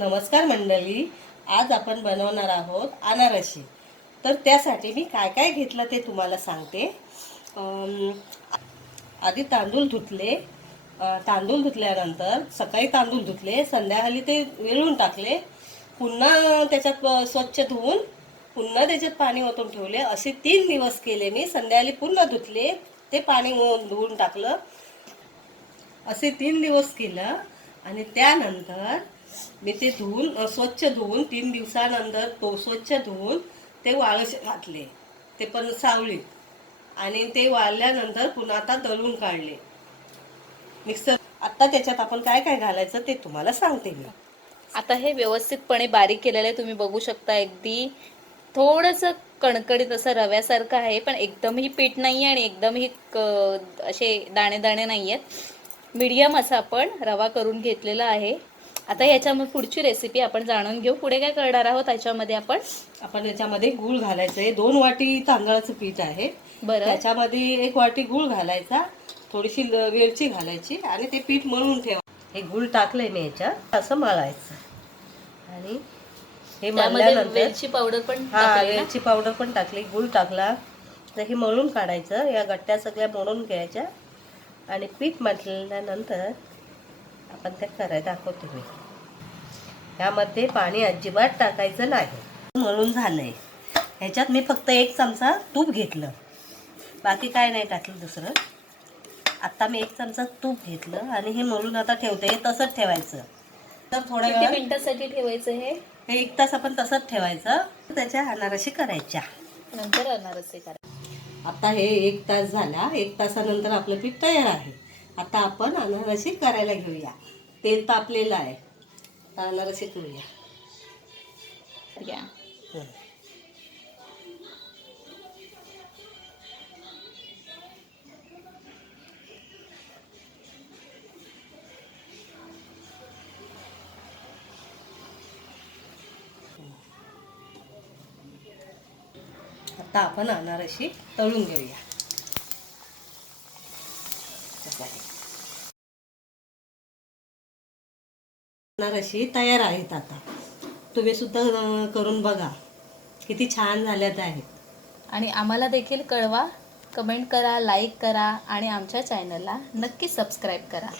नमस्कार मंडळी, आज आपण बनवणार आहोत अनारशी। तर त्यासाठी मी काय काय घेतलं ते तुम्हाला सांगते। आधी तांदूळ धुतले। तांदूळ धुतल्यानंतर सकाळी तांदूळ धुतले, संध्याकाळी ते वेळून टाकले, पुन्हा त्याच्यात स्वच्छ धुवून पुन्हा त्याच्यात पाणी ओतून ठेवले। असे 3 दिवस केले मी। संध्याकाळी पुन्हा धुतले, ते पाणी धुवून टाकलं, असे 3 दिवस केलं। आणि त्यानंतर मी ते स्वच्छ धुवून 3 दिवसानंतर तो स्वच्छ धुवून ते वाळत घातले, ते पण सावलीत। आणि ते वाळल्यानंतर पुन्हा आता दळून काढले मिक्सर। आता त्याच्यात आपण काय काय घालायचं ते तुम्हाला सांगते मी। आता हे व्यवस्थितपणे बारीक केलेलं आहे, तुम्ही बघू शकता। अगदी थोडंसं कणकणीत असं रव्यासारखं आहे, पण एकदमही पीठ नाही आहे आणि एकदमही असे दाणे दाणे नाही आहेत। मीडियम असा आपण रवा करून घेतलेला आहे। आता ह्याच्यामध्ये पुढची रेसिपी आपण जाणून घेऊ। पुढे काय करणार आहोत, त्याच्यामध्ये आपण याच्यामध्ये गूळ घालायचं आहे। 2 वाटी तांदळाचं पीठ आहे, बरं, त्याच्यामध्ये 1 वाटी गूळ घालायचा, थोडीशी वेलची घालायची आणि ते पीठ मळून ठेवा। हे गूळ टाकलंय मी याच्यात, असं मळायचं। आणि हे मळल्यानंतर वेलची पावडर पण वेलची पावडर पण टाकली, गूळ टाकला, तर हे मळून काढायचं। या गट्ट्या सगळ्या मळून घ्यायच्या आणि पीठ मळल्यानंतर आपण ते करायला दाखवते मी। यामध्ये पाणी अजिबात टाकायचं नाही। मळून झालंय, ह्याच्यात मी फक्त 1 चमचा तूप घेतलं, बाकी काय नाही टाकलं दुसरं। आता मी 1 चमचा तूप घेतलं आणि हे मळून आता ठेवते, तसंच ठेवायचं। तर थोड्या किती वेळ मिनिटासाठी ठेवायचं हे? 1 तास आपण तसंच ठेवायचं। त्याच्या अनारशी करायच्या, नंतर अनारसे करा। आता हे 1 तास झाला। 1 तासानंतर आपलं पीठ तयार आहे। आता आपण अनारशी करायला घेऊया। तेल तापलेलं आहे, आता अनारशी करूया। आता आपण अनारशी तळून घेऊया। अनारशी तयार आहेत। आता तुम्ही सुद्धा करून बघा, किती छान झाल्यात आहेत। आणि आम्हाला देखील कळवा, कमेंट करा, लाईक करा आणि आमच्या चॅनलला नक्की सबस्क्राईब करा।